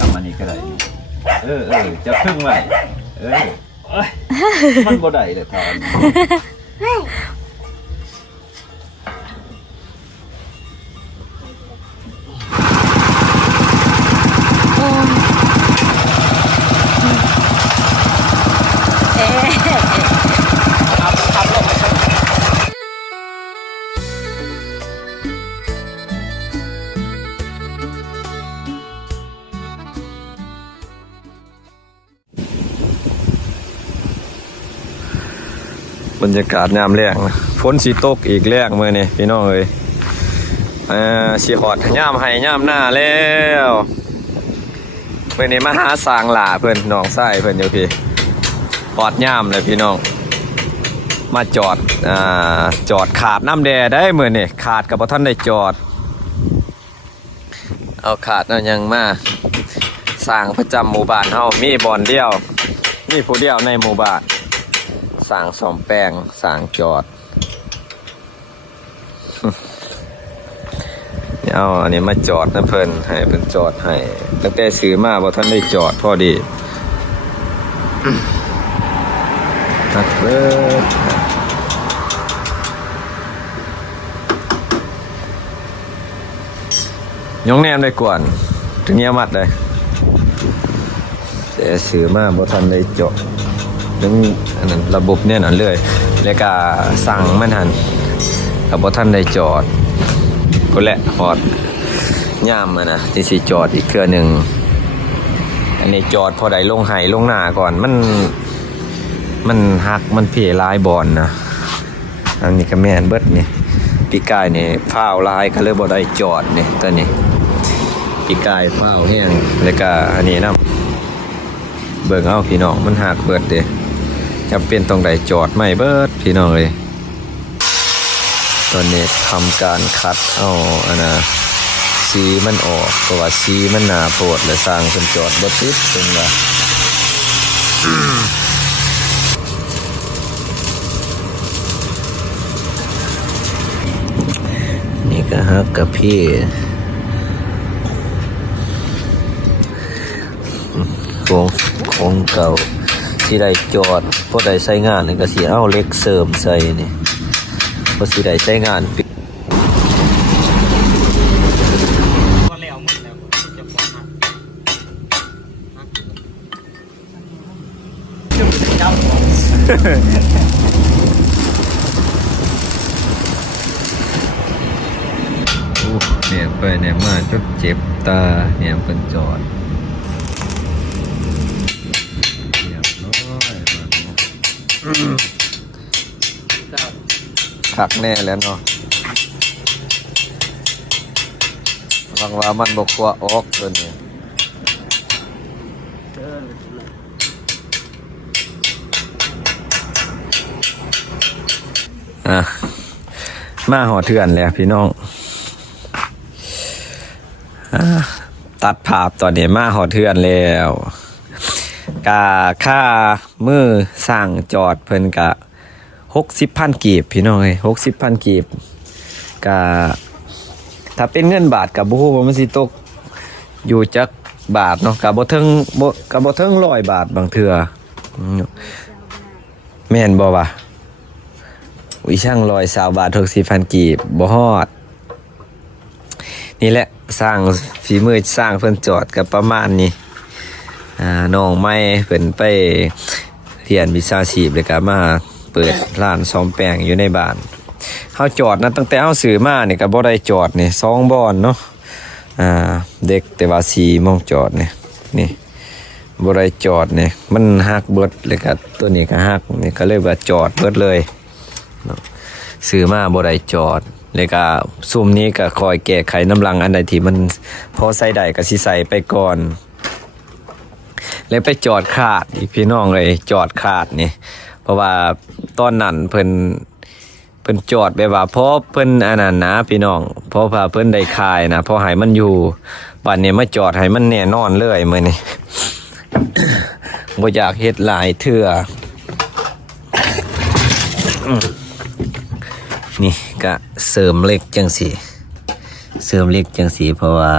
ทำอันนี้ก็ได้ เออเออจะพึ่งไว้เออเอ้ยมันบ่ได้เลยทอน รรยากาศยามแรงฝนสีตกอีกแรงเมื่อนี่พี่น้องเอ้ยอ่าสีหอดยามให้ยามหน้าแล้วเมื่อนี้มาหาสางหล่าเพื่อนน้องไส้เพื่อนอยู่พี่หอดยามเลยพี่น้อง มาจอดอ่าจอดขาดน้ำแดดได้เมื่อนี่ขาดกับท่านได้จอด เอาขาดเอายังมาสร้างประจำหมู่บ้านเฮามีบอนเดียวมีผู้เดียวในหมู่บ้าน สั่งสอมแปลงสั่งจอดเอาอันนี้มาจอดนะเพิ่นให้เพิ่นจอดให้ตั้งแต่ซื้อมาบ่ท่านได้จอดพอดีตัดเบิดยงแนมได้ก่อนถึงเงี้ยมัดเลยแต่ซื้อมาบ่ท่านได้จอด เรื่งอันนั้นระบบเนี่ยนั่นเลยแล้วก็สั่งมันหันกับท่านได้จอด ก็แหละฮอดย่ามอะนะที่สิจอดอีกเครือหนึ่งอันนี้จอดพอได้ลงไห้ลงหน้าก่อนมัน มันหักมันเพียลายบอลนะอันนี้ก็แม่นเบิดนี่ปีกายนี่ฟ้าวลายก็เลยบ่ได้จอดนี่ตัวนี้ปีกายฟ้าวแห้งแล้วก็อันนี้นะเบิ่งเอาพี่น้องมันหักเบิดเด้ จำเป็นต้องได้จอดไม่เบิดพี่น้องเลย ตอนนี้ทำการคัดเอาอันนะสีมันออกเพราะว่าสีมันหนาโปวดเลยสร้างเป็นจอดบติดเป็นว่านี่ก็ฮักกับพี่ของของเก่า สิได้จอดพอได้ใช้งานนี่ก็สิเอาเล็กเสริมใส่นี่พอสิได้ใช้งานปิดก็แล้วหมดแล้วจะฟ้องหักเจ้าของอู้เนี่ยไปเนี่ยมาจุดเจ็บตาเนี่ยเป็นจอดเรียบร้อย คักแน่แล้วเนาะหวังว่ามันบกว่าออกตัวนี้อะมาหอเถื่อนแล้วพี่น้องอะตัดภาพตอนนี้มาหอเถื่อนแล้ว กาค่ามือสร้างจอดเพิ่นกะหกสิบพันกีบพี่น้องเอ้หกสิบพันกีบกะถ้าเป็นเงินบาทกับบุฮูมันสิตกอยู่จักบาทเนาะกับบ่เทิงบ่กับบ่เทิงร้อยบาทบางเทื่อแม่นบ่วะวิช่างลอยสาวบาทหกสิบพันกีบบ่ฮอด นี่แหละสร้างฝีมือสร้างเพิ่นจอดกับประมาณนี้ น้องไม่เพิ่นไปเรียนวิชาชีพเลยก็มาเปิดร้านซ่อมแปลงอยู่ในบ้านเฮาจอดนะตั้งแต่เฮาซื้อมาเนี่ยก็บ่ได้จอดนี่สองบอนเนาะอ่าเด็กแต่ว่าสีมองจอดเนี่ยนี่บ่ได้จอดเนี่ยมันหักเบิดเลยก็ตัวนี้ก็หักนี่ก็เลยว่าจอดเบิดเลยซื้อมาบ่ได้จอดแล้วก็ซุ่มนี้ก็คอยแก้ไขน้ำลังอันใดที่มันพอใส่ได้ก็สิใส่ไปก่อน แล้วไปจอดขาดอีกพี่น้องเลยจอดขาดนี่เพราะว่าตอนนั้นเพิ่นเพิ่นจอดแบบว่าเพราะเพิ่นอันนั้นนะพี่น้องเพราะว่าเพิ่นได้คายนะเพราะให้มันอยู่บัดนี้มาจอดให้มันแน่นอนเลยมื้อนี้บ่อยากเฮ็ดหลายเทื่อนี่ก็เสริมเล็กจังสีเสริมเล็กจังสีเพราะว่า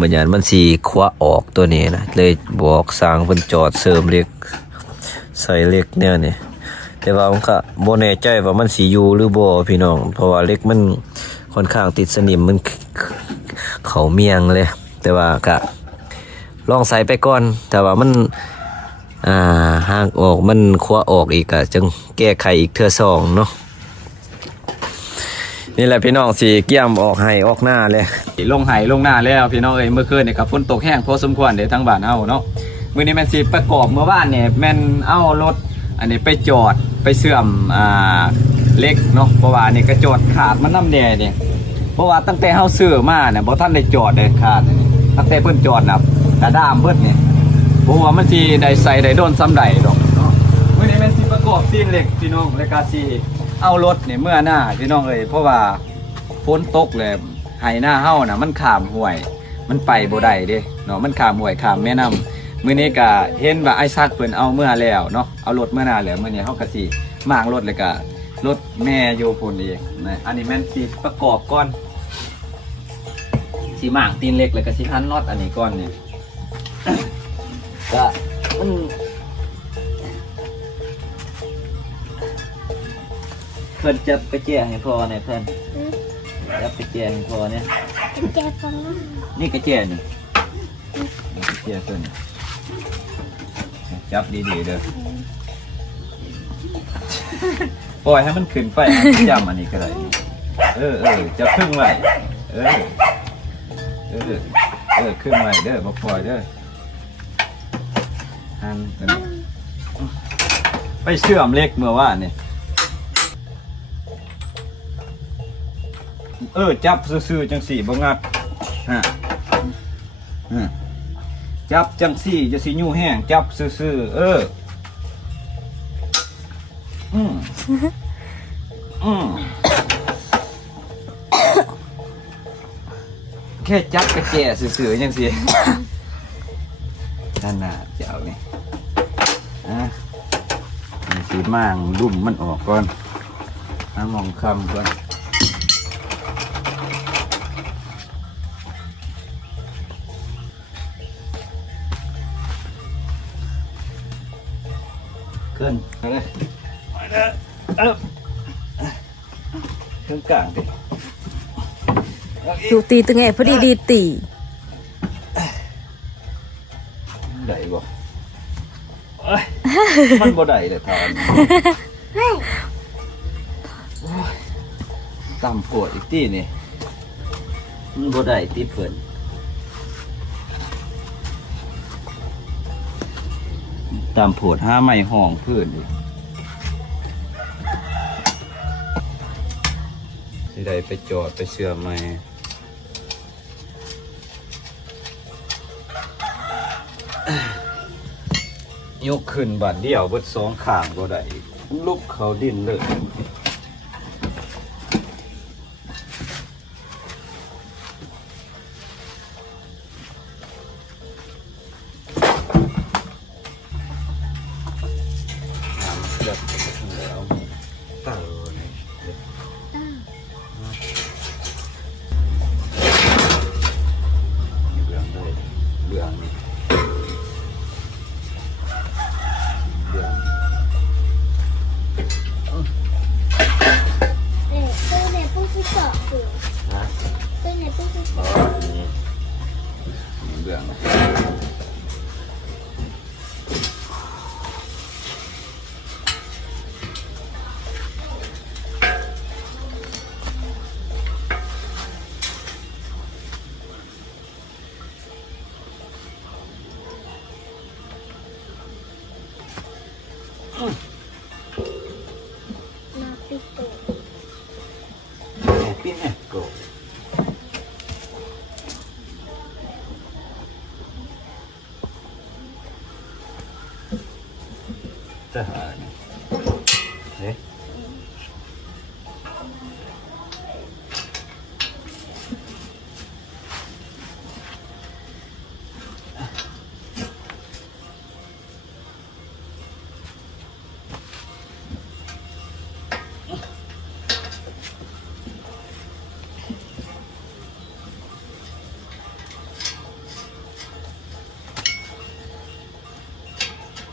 บ่ยานมันสิคว้าออกตัวนี้นะเลยบอกสร้างเพิ่นจอดเสริมเล็กใส่เล็กแนวนี้แต่ว่ามันก็บ่แน่ใจว่ามันสิอยู่หรือบ่พี่น้อง เพราะว่าเล็กมันค่อนข้างติดสนิมมันเขาเมียงเลย แต่ว่าก็ลองใส่ไปก่อน แต่ว่ามันอ่าห่ากออกมันคว้าออกอีกอะจึงแก้ไขอีกเทื่อสองเนาะ นี่แหละพี่น้องสีเกี่ยมออกให้ออกหน้าเลยลงไหลงหน้าแล้วพี่น้องเอ้ยเมื่อคืนเนี่ยกับฝนตกแห้งพอสมควรเดี๋ยวทั้งบ้านเฮาเนาะมื้อนี้แม่นสิประกอบเมื่อวานเนี่ยแม่นเอารถอันนี้ไปจอดไปเสื่อมอ่าเล็กเนาะเพราะว่านี่ก็จอดขาดมันน้ำแดงเนี่ยเพราะว่าตั้งแต่เฮาซื้อมาเนี่ยบ่ทันได้จอดเลยขาดตั้งแต่เพิ่นจอดนะกระด้ามเพิ่นเนี่ยบ่ว่ามันสิได้ใส่ได้โดนซ้ำใดดอกเนาะมื้อนี้แม่นสิประกอบตีนเหล็กพี่น้องแล้วก็สิ เอารถเนี่เมื่อหน้าพี่น้องเอ้ยเพราะว่าฝนตกเลยไหหน้าเฮานะมันขามห่วย มันไปบ่ได้เด้เนาะมันขามห่วยขามแม่น้ำมื้อนี้ก็เห็นว่าไอ้ซักเพิ่นเอาเมื่อแล้วเนาะเอารถเมื่อหน้าแล้วมื้อนี้เฮาก็สิมางรถเลยก็รถแม่อยู่พุ่นอีกนะอันนี้แม่นสิประกอบก่อนสิมางตีนเล็กแล้วก็สิพันน็อตอันนี้ก่อนเนี่ยก็มัน เพิ่นจะไปแจ้งให้พ่อเนี่ยเพิ่นแล้วไปแจงพอเนี่ยแกฟังนี่กระเจยนี่นี่กระเจยตัวนี้จับดีๆเด้อปล่อยให้มันขึ้นไปหาที่จำอันนี้ก็ได้นี่เออเออจับครึ่งไว้เออเออเออครึ่งไว้เด้อมาปล่อยเด้อหันตัวนี้ไปเชื่อมเล็กเมื่อวานนี่ เออ จับซื่อๆจังสี่บ่งัดฮะจับจังสี่จะสิยู่แห้งจับซื่อๆเอออืมอืมแค่จับกระแจซื่อๆจังสิด้านหน้าจะเอานี่อะสีมางดุ่มมันออกก่อนหามองคำก่อน ขึ้นไปเลยไปเลยเออขึ้นกลางดิดูตีตึงไงพอดีดีตีได้บ่เอ้ย มันบ่ได้เลยทานโอ้ยต่ำปวดอีกที่นี่มันบ่ได้ติเพิ่น ตามโผดห้าไม้ห้องเพื่อนดิสิได้ไปจอดไปเชื่อมไหมยกขึ้นบาดเดียวบดสองข้างก็ได้ลุกเขาดิ้นเลย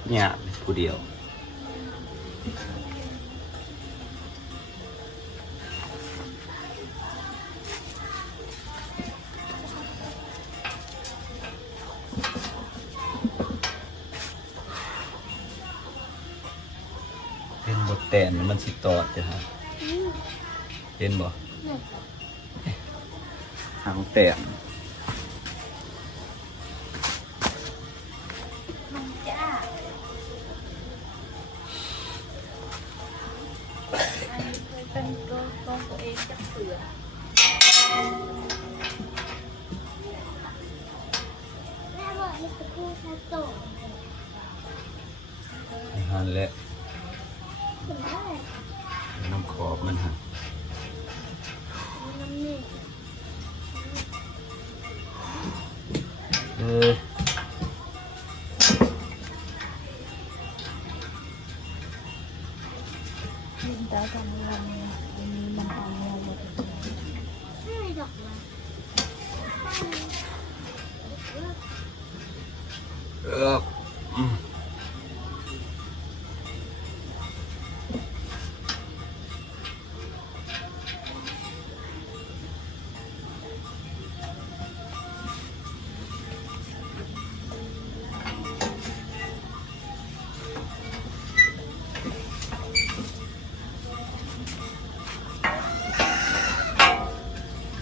เนี่ยผู้เดียวเป็นบทแต่นมันสิตอดจ้ะฮะเห็นบ่หางแต่น หันแหละน้ำขอบมันฮะเออ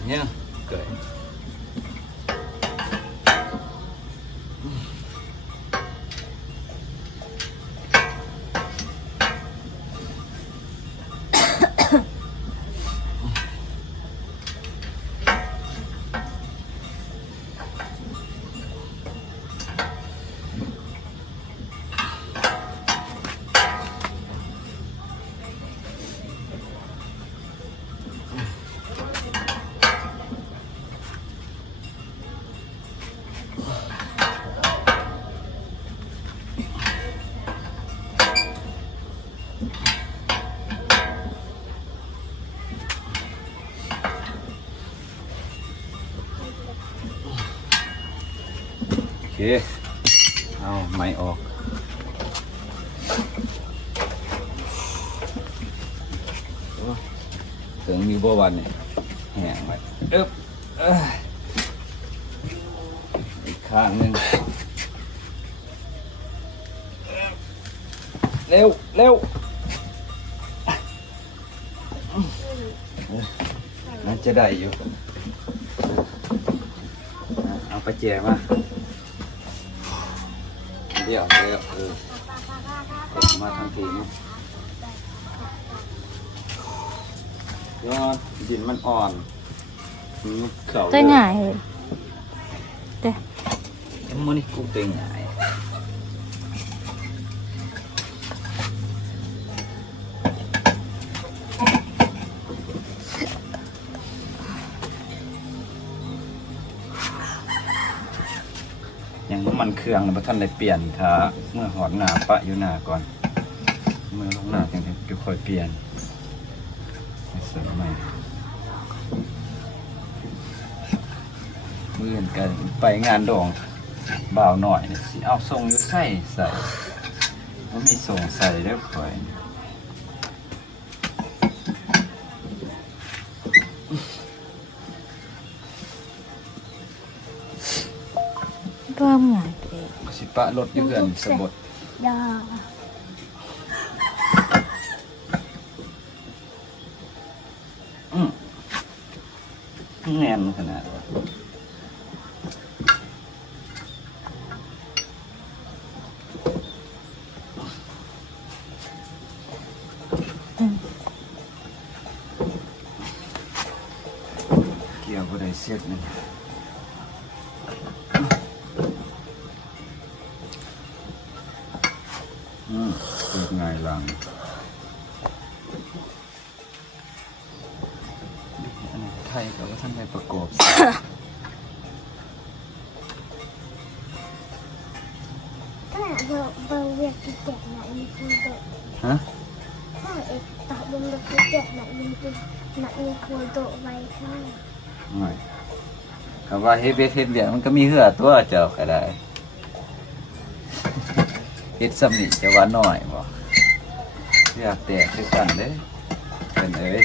เเอเคเอาไม้ออกโอ้ถึงมีบ่วันเนี่ยแห้งไปอึ๊บอีกข้างหนึ่งเร็ว เร็วมันจะได้อยู่ เอาไปแจมา เดี๋ยวเดี๋ยวเออกดมาทางทีนะยอดดินมันอ่อนอืมเข่าจะง่ายเลยเอ็มมันนี่กูเป็นไง รื่องนะพระท่านเลยเปลี่ยนถ้าเมื่อหอดหนาปะอยู่หนาก่อน เมื่อลงหนาจังจะค่อยเปลี่ยนเสริมใหม่มืออนกันไปงานดองบ่าวหน่อยเนี่ยสิเอาทรงอยุใส่ใส่มันมีทรงใส่เรียบร้อยเพิ่มง่ายเลยสิปะรถอยู่เกิ นสะบด ดดไม่คำว่าเฮ็ดเบ็ดเฮ็ดเบียดมันก็มีเหือตัวเจ้าก็ได้เฮ็ดซ้ำนี่จะว่าน้อยบ่อยากแตกคือกันเด้เป็นเอ้ย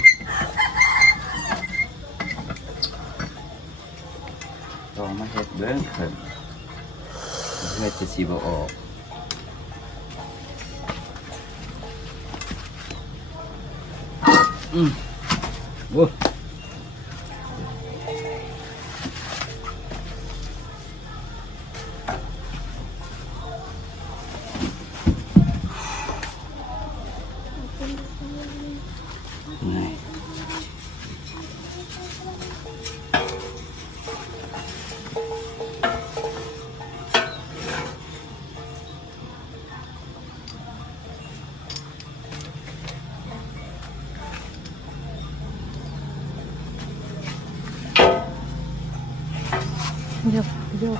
ลองมาเฮ็ดเบิ่งเพิ่นเพื่อจะสิบ่ออก 嗯，我。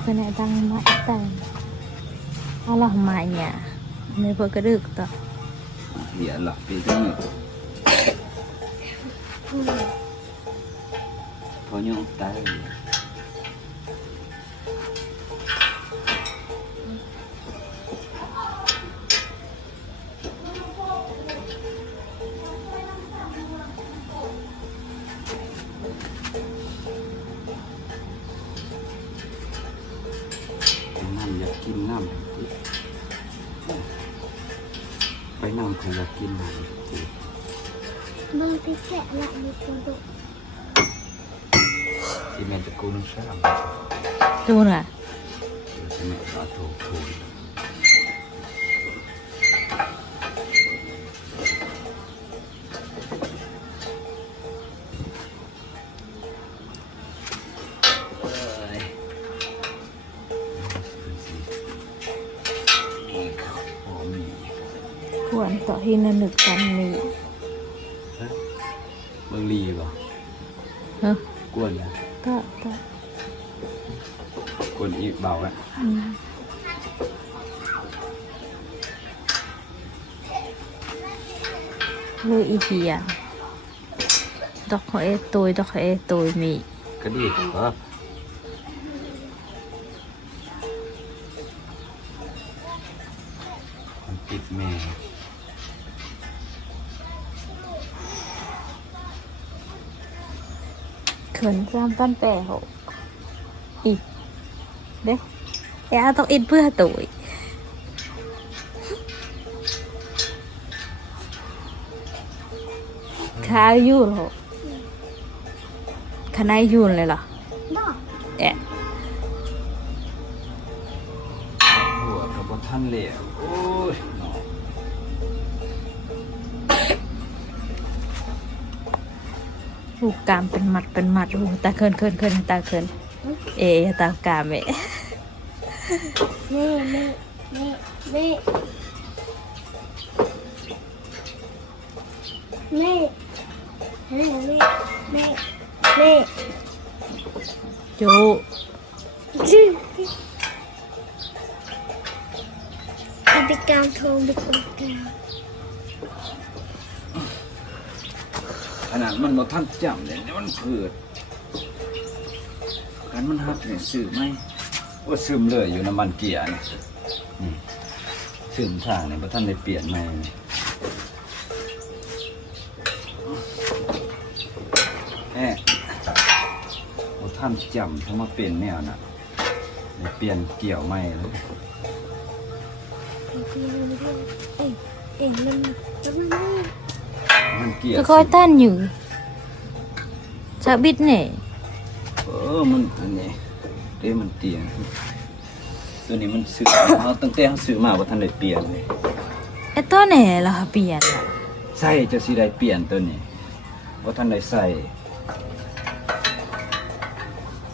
ke naik tangan mak tak? Alah maknya. Ini buat keduk tak? Yalah, dia tengok. Banyak tak? cô siya lang. Tuon nga. Kasi à? ato kulang. Quán tỏ hình là được tầm mì Băng? Hả? Quán à? ก็ก็คนอีกเบาแล้วอืมลูกอีเดียดอกเอตุยดอกเอตุยมีก็ดีเหรอ trăm tan tè hộ ịt đấy em tao ịt bữa tuổi khá yun hộ khá nay yun này là yeah. หัวกับบนท่านเหลวโอ้ ลูกกามเป็นมัดเป็นมัดโอ้ตาเคินเคินเคินตาเคินเอะอย่าตากามเอะนี่นี่นี่นี่นี่นี่นี่นี่นี่จูอเอาไปกางทองไปกางกาง ขนาดมันบ่ท่านจำเลยเนี่ยมันเผือดกันมันหักเนี่ยซื้อไหมว่าซึมเลยอยู่น้ำมันเกียร์เนี่ยซึมทางเนี่ยบ่ท่านได้เปลี่ยนไหมแอะบ่ท่านจำเขามาเปลี่ยนแนวน่ะเปลี่ยนเกี่ยวไหมเลยเอ็งเอ็งมันมันมันมัน เกี่ยวก็คอยต้านอยู่ชาบิดเนี่ยเออมันอันนี้เด้มันเตียงตัวนี้มันซื้อเอาตั้งแต่เขาซื้อมาบ่ทันได้เปลี่ยนเลยไอ้ตัวเนี่ยเราเปลี่ยนอะใส่จะสิได้เปลี่ยนตัวนี้บ่ทันได้ใส่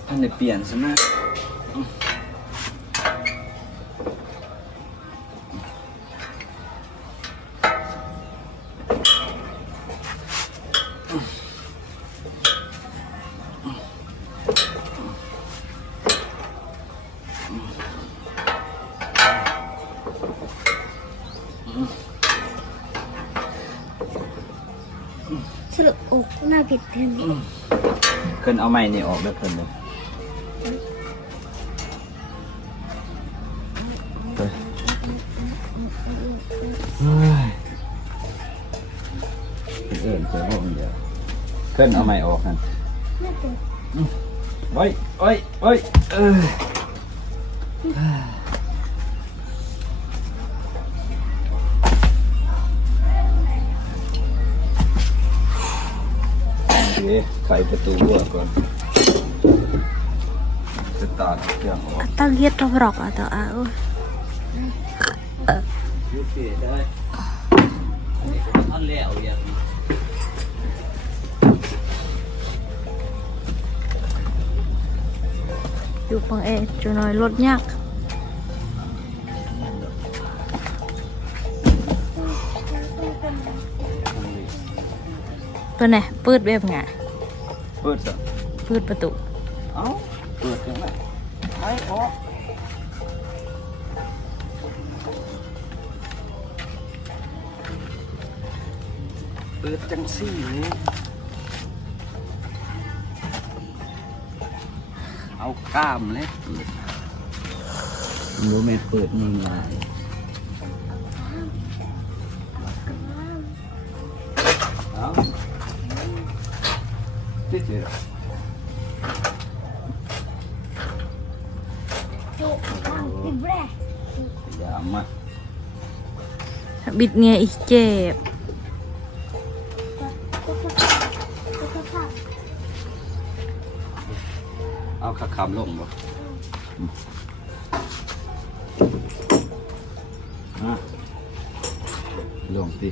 ทันได้เปลี่ยนซะนะส นเอาไม้นี่ออกแล้วเพิ่นเลยเฮ้ยเฮ้ยเอิ้นเจอพวกมันเดียวเพิ่นเอาไม้ออกนั่นไม่เป็นเฮ้ยเฮ้ยเฮ้ยเออ เคไขประตูรั้วก่อนสตาร์ทเครื่องออก Tao lihat tao rok atau au. ยูเสียได้อันนี้ก็ท่อนแล้วอย่าง Chụp bằng e cho nói lột nhạc. Bên này, bớt bếp ngả, เปิดซะ bớt bà tụ. เอ้าเปิดจังไงไอ้ออกเปิดจังซี่นี่เอากล้ามเลยเปิดรู้ไหมเปิดยังไงเบิดเงียอีกเจ็บ เอาขาคำลงบ่ลงสิ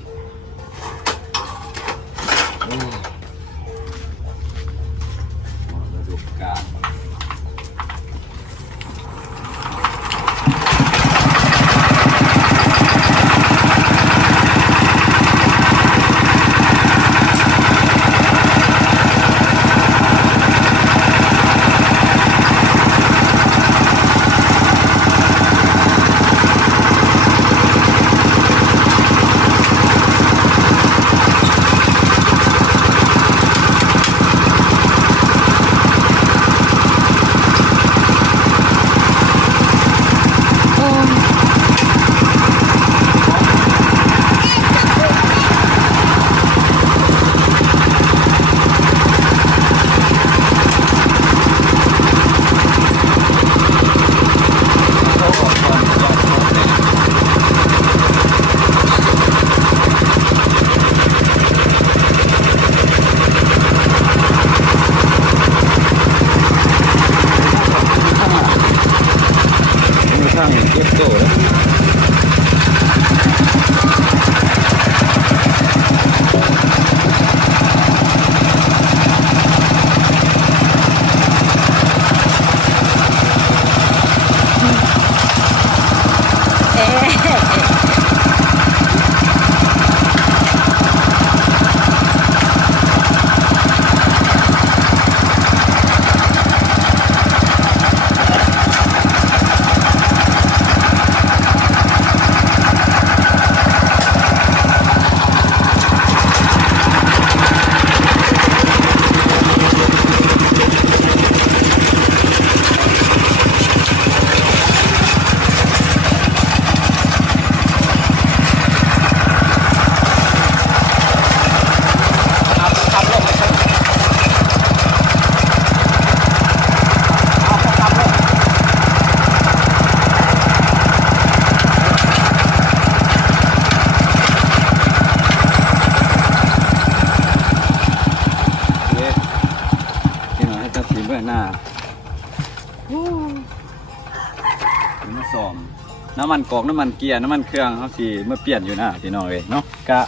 น้ำมันกอกน้ำมันเกียร์น้ำมันเครื่องเขาสิเมื่อเปลี่ยนอยู่หน้าพี่น้องเลยเนาะกะ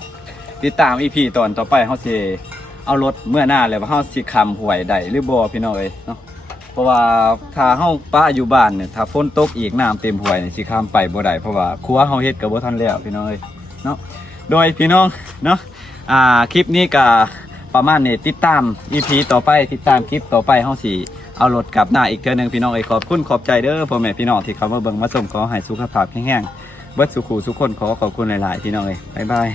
ติดตามอีพีตอนต่อไปเขาสิเอารถเมื่อหน้าเลยว่าเขาสิคำหวยใดหรือบ่พี่น้องเลยเนาะเพราะว่าถ้าเฮาป้าอยู่บ้านเนี่ยถ้าฝนตกอีกน้ำเต็มหวยเนี่ยสิข้ามไปบ่ได้เพราะว่าครัวเฮาเฮ็ดกับบ่ทันแล้วพี่น้องเอ้ยเนาะโดยพี่น้องเนาะอ่าคลิปนี้ก็ประมาณนี้ติดตาม EP ต่อไปติดตามคลิปต่อไปเฮาสิ เอารถกลับหน้าอีกเทื่อหนึงพี่น้องเอ้ยขอบคุณขอบใจเด้อพ่อแม่พี่น้องที่เขามาเบิ่งมาส่งขอให้สุขภาพแข็งแรงเบิดสุขูสุขคนขอขอบคุณหลาย ๆ พี่น้องเอ้ยบ๊ายบาย